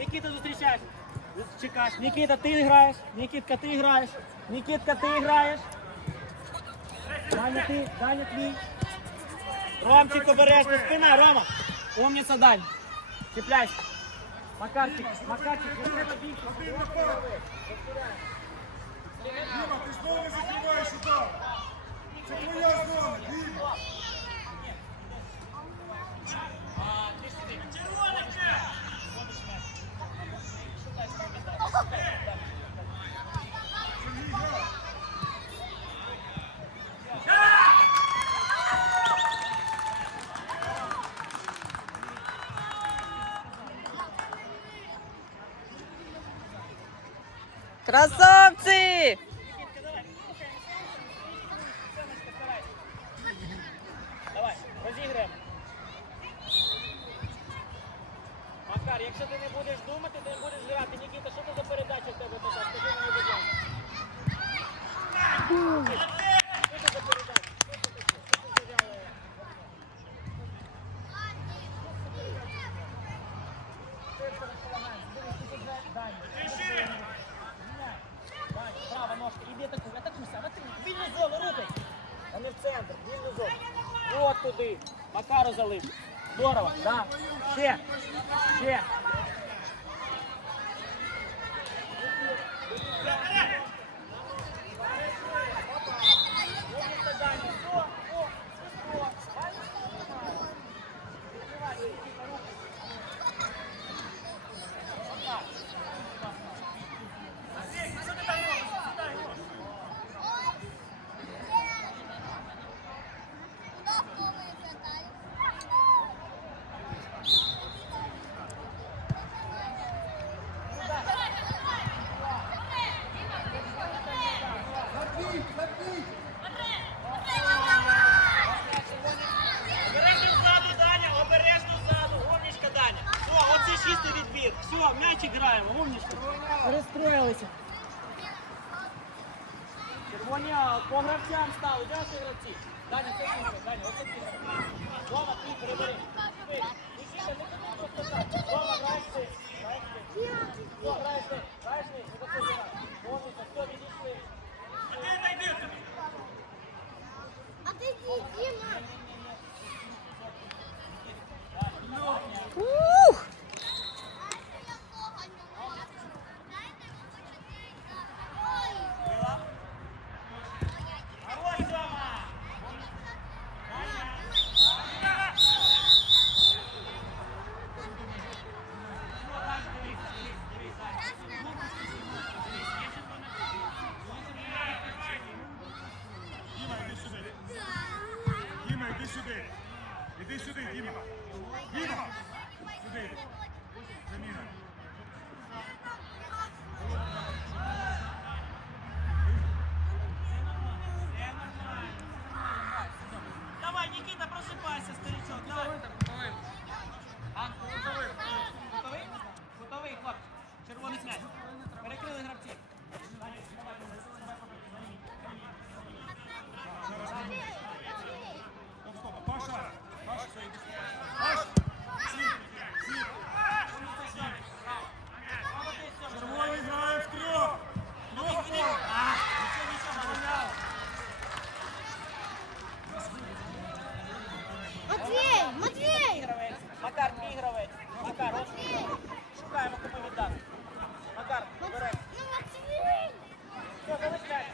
Нікіта зустрічаєш. Чекаєш. Нікіта, ти граєш. Нікітка, ти граєш. Нікітка, ти граєш. Даня, ти, Даня, твій. Ромчик, обережно, спина, Рома. Умніця, Дань. Чіпляйся. Макарчик, Макарчик, не Красавці! Давай, розіграємо. Макар, якщо ти не будеш думати, ти не будеш грати. Нікіта, що це за передача в тебе така? Скажи мені, будь ласка. Що це за передача? Що це таке? Що це взяли? Що це розполагається? Дивись, тут вже Даня. Даня, права ножка, іди таку, атакуйся, атакуйся. Вільну зону, рухай. А не в центр, вільну зону. От туди. Макару залиш. Здорово, да. Ще. Ще. Умниця, Даня. О, о, о. Бачиш? Відкривай, Нікіта, рухай. Макар. Що ти там робиш? Сідай, ось. Забій, забій. Обережно ззаду, Даня, обережно ззаду. Умнічка, Даня. Все, оце чистий відбір. Все, м'ячик граємо, умнічка. Перестроїлися. Червоні а, по гравцям стали. Де наші гравці? Даня, це ти, Даня, оце ти. Рома, ти перебери. Ти. Нікіта, не ходи просто так. Рома, граєш ти. Граєш ти. Все, граєш ти. Граєш ти. Не заходи. Умнічка, все, відійшли. А ти Діма. Ух! Хорош, Рома! Діма, іди сюди. Діма, іди сюди. Іди сюди, Діма. Діма! Сюди йди. Заміна. Давай, Никита, просыпайся, старичок. Давай. А? Готовий? Готовий? Готовий, хлопці. Червоний м'яч. Перекрили гравці. Стоп, стоп. Паша! Паша, стой, іди сюди. Паш! Сів! Сів! Червоні грає в трьох! Трьох фол! А, нічого, нічого, поміняв. Матвій, Матвій! Гравець. Макар, твій гравець. Макар, ось. Шукаємо, кому віддати. Макар, бере. Ну, Матвій! Все, залишай.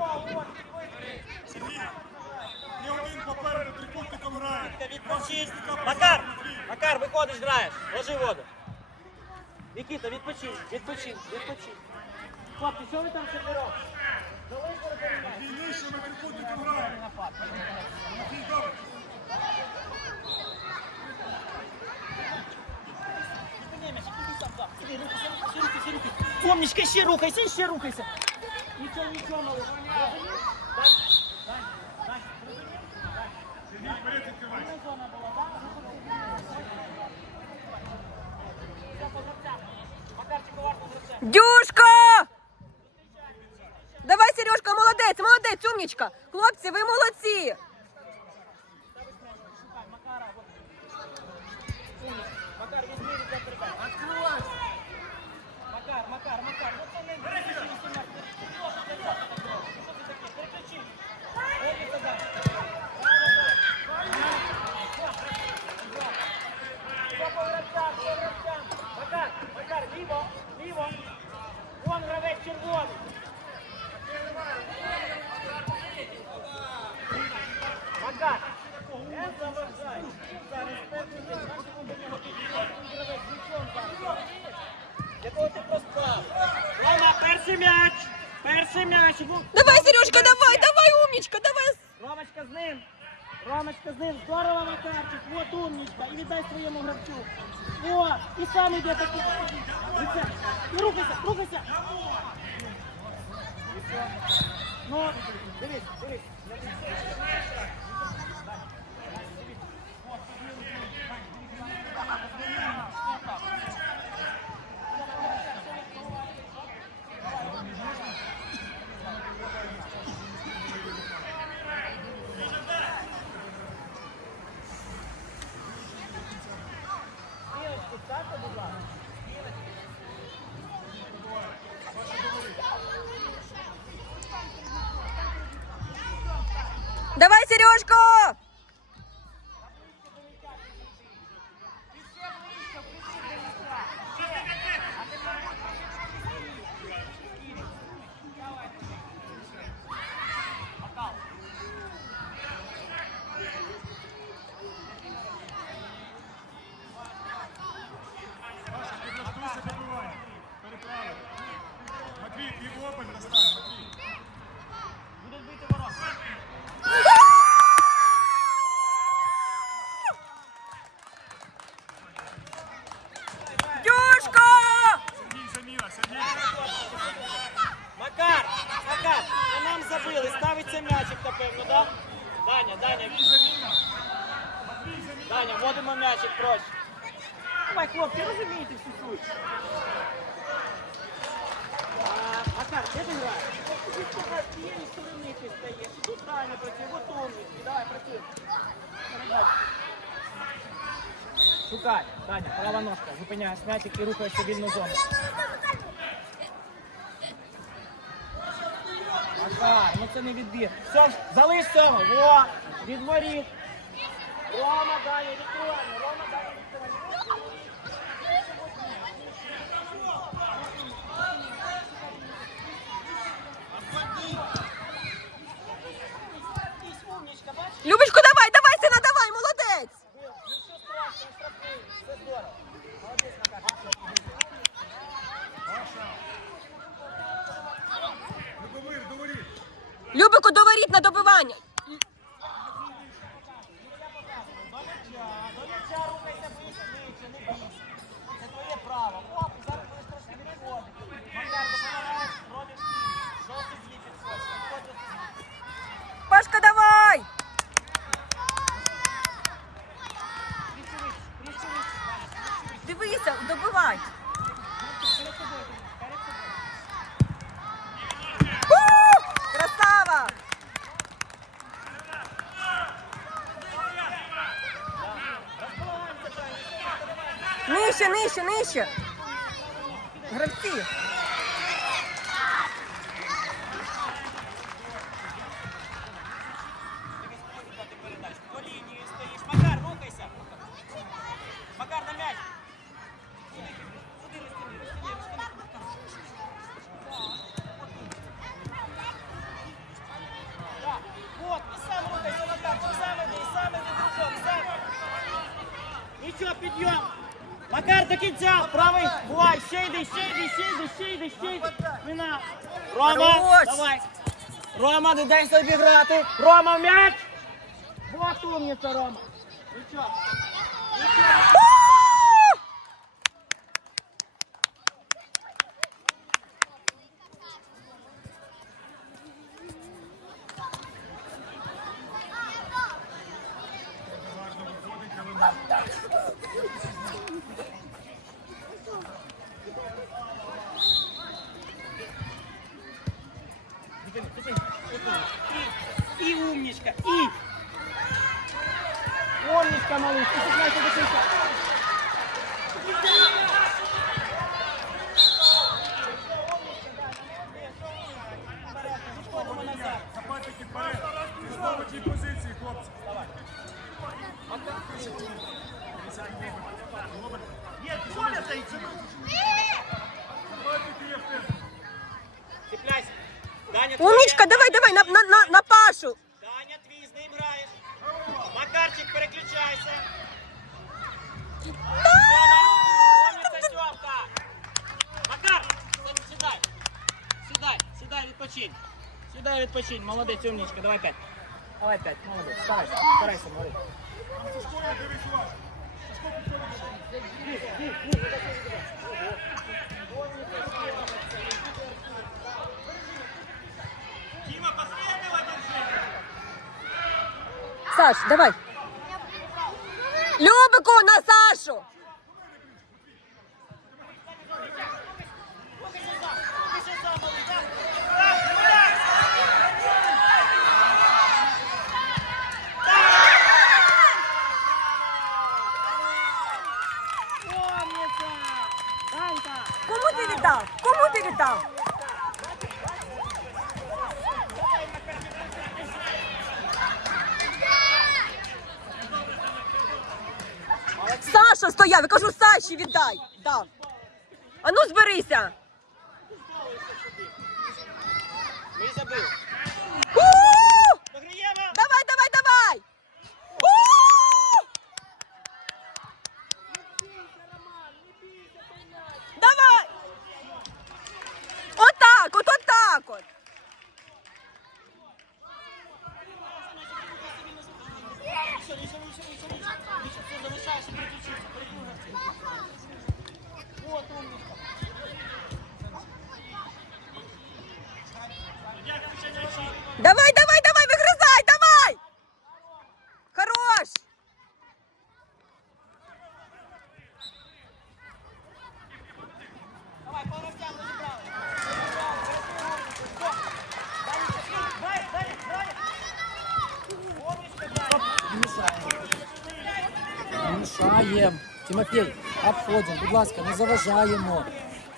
О, от, підвищуй. Сергій! Є один попереду, трикутником грає. Та відпочинь. Макар! Макар, виходиш, граєш. Ложи воду. Нікіта, відпочинь, відпочинь, відпочинь. Хлопці, що ви там робите? Залиш перебирай. Війнішими грає. Матвій, добре. Помнічка, ще рухайся, ще рухайся. Нічого, нічого, малий. Дай, дай, дай. Сергій, вперед відкривай. Дюшка! Давай, Сережка, молодець, молодець, умничка! Хлопці, ви молодці. Макар, Макар, Макар, Якого? Рома, перший м'яч! Перший м'яч! Давай, Сережка, давай, давай, умничка, давай! Ромочка з ним! Ромочка з ним! Здорово, Макарчик! От умничка! І віддай своєму гравцю! О, і сам іде такий! І ну, рухайся, рухайся! Ну, дивись, дивись! Thank you. ножка. Зупиняєш м'ячик і рухаєшся вільну зону. Ага, ну це не відбір. Все, залиш Сема. Во! Від воріт. Рома далі, відкриваємо. Рома далі. Любику, доворіть на допомогу. 没事，没事 Вищий, вищий, вищий, вищий. Мина. Рома, давай. Рома, не дай собі грати. Рома, м'яч. Вот умниця, Рома. все-таки вперед. Знову ті позиції, хлопці. Є, Коля зайти. Цепляйся. Даня, Умничка, давай, давай, на, на, на, на Пашу. Даня, твій з ним граєш. Макарчик, переключайся. Умниця, Сьомка. Макар, сідай. Сідай, сідай, відпочинь. Сідай, відпочинь. Молодець, умничка, давай п'ять. Давай п'ять, молодець. Старайся, старайся, молодець. Дима, последнего держи. Саш, давай. Любику на Сашу. Саша стояв, я кажу, Саші віддай. Дав. А ну зберися. Ми забили. Давай, давай, давай, вигрызай, давай! Хорош! Давай, по гравцям розібрали. Дай, дай, дай. Умничка, дай. Не мішаємо. Тимофій, обходимо, будь ласка, не заважаємо.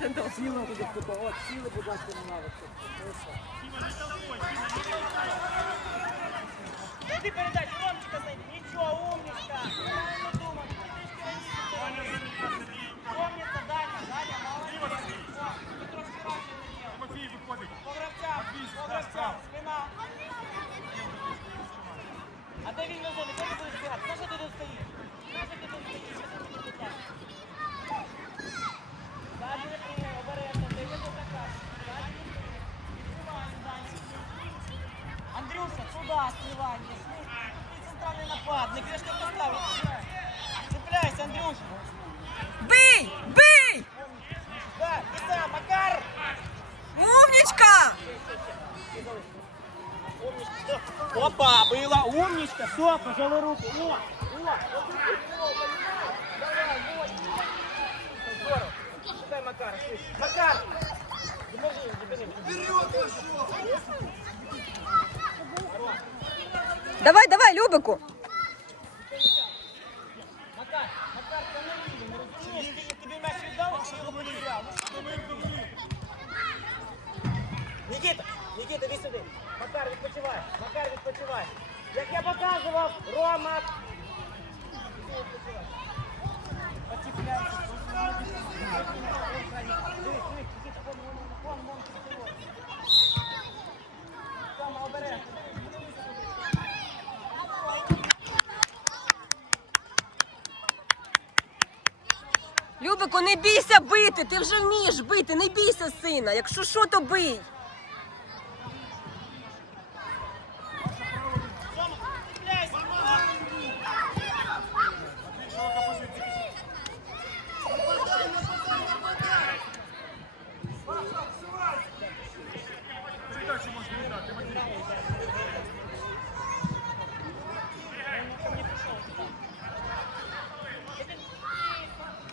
Сіли туди, от, сіли, будь ласка, на лавочку. Ти передай, Ромчика зайди. Нічого, умничка. Правильно думав. Умниця, Даня, Даня, молодець. О, ти трошки раніше не діяв. Тимофій виходить. По гравцям, по гравцям, спина. А де він на зоні? Куди будеш бігати? Що ж ти тут стоїш? Що ж ти тут стоїш? Що ж ти тут стоїш? Далі не прийняй, обережно, ти не заказ. Далі не прийняй. Відкриваємо, Даня. Андрюша, сюди співай, не смій. Ти центральний нападник, я ж тебе поставив. Цепляйся, Андрюша. Бий! Бий! Да, і сам, Макар. Умничка! Умничка. Опа, была умничка. Все, пожалуй, руку. О, о, Давай, вот. Здорово. Дай Макар. Макар. Держи, держи. Давай, давай, Любику! Макар, Макар, це не вільно, не розумієш? Ти тобі м'яч віддав, а ти його потеряв. Нікіта, Нікіта, іди сюди. Макар, відпочивай. Макар, відпочивай. Як я показував, Рома. Тома, обережно. Любику, не бійся бити, ти вже вмієш бити, не бійся сина. Якщо що, то бий.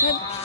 Нікіта.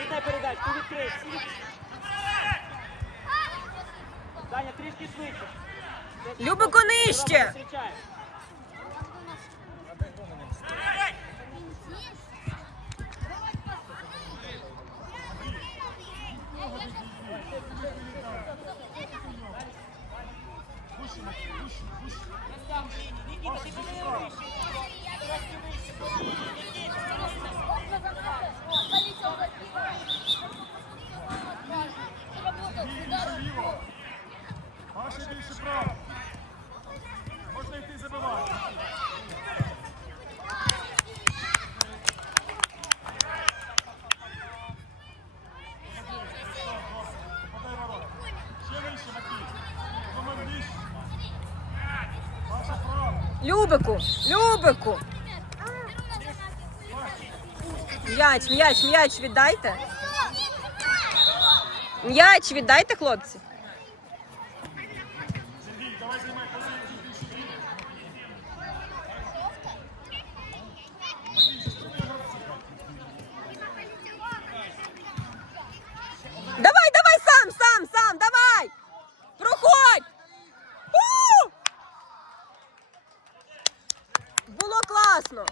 Віддай передачу, ти відкрий. всі від- Даня, трішки швидше. Любику нижче. Любику, Любику. М'яч, м'яч, м'яч віддайте. М'яч віддайте, хлопці. Сергій, давай займай позицію більше. Давай, давай сам, сам, сам, давай! Проходь! У! Було класно.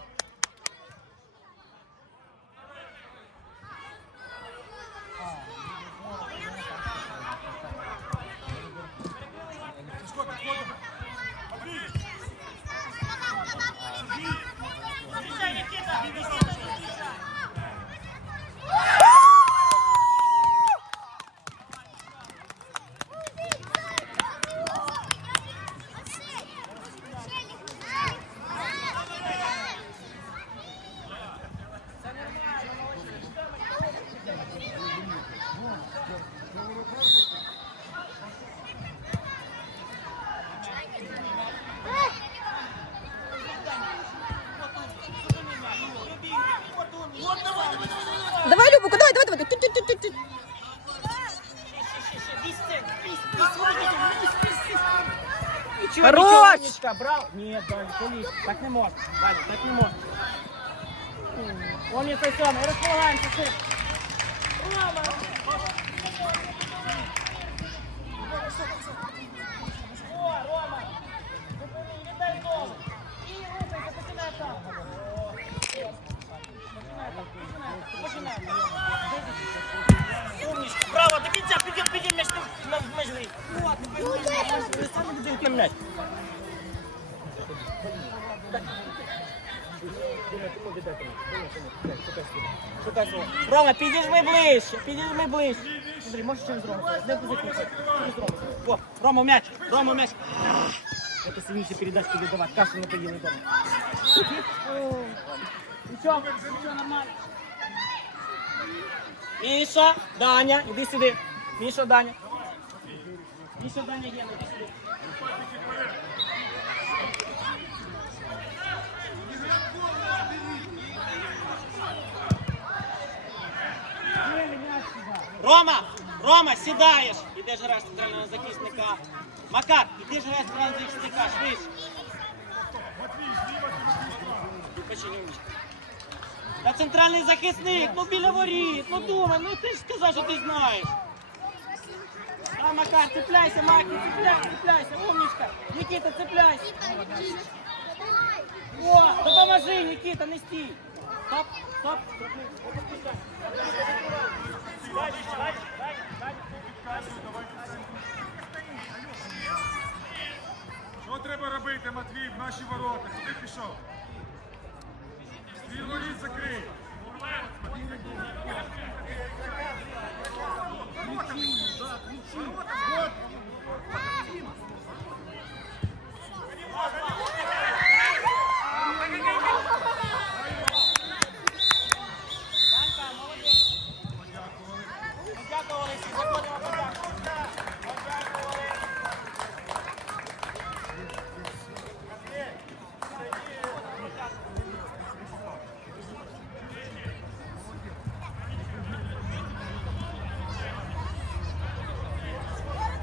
Підходь, підходимо. Матвій. Давай, Любику, давай, давай, давай. Тю-тю-тю-тю. Нічого, Хорош! Анечка, брав. Ні, поліз. Так не можна. Даня, так не можна. Умніця сьомий, розполагаємося швидше. Рома! О, Рома! Зупини, віддай знову. І рухайся, починай там. Починай так, починай так, починай так. Умничка, браво, до кінця, піди, піди, м'яч на в межі. От, тепер ви самі дають нам м'яч. Шукай свого. Рома, підіжми ближче, підіжми ближче. Андрій, можеш? Не позикнути. Що зробити? О, Рома, м'яч, Рома, м'яч. Это сильніше передачки віддавати, кашу не поїли вдома. Нічого, нічого, нормально. Міша, Даня, іди сюди. Міша, Даня. Міша, Даня, Гена, іди сюди. Рома, Рома, сідаєш. Ідеш грати центрального захисника. Макар, ідеш грати центрального захисника, швидше. Та центральний захисник, ну біля воріт, ну думай, ну ти ж сказав, що ти знаєш. А, Макар, цепляйся, Маки, цепляйся, цепляйся, умничка. Никита, цепляйся. О, допоможи, Никита, не стій. Стоп, стоп. Дальше, дальше, дальше, дальше. Що треба робити, Матвій, в наші ворота? Куди пішов? Стрілу воріт закрий.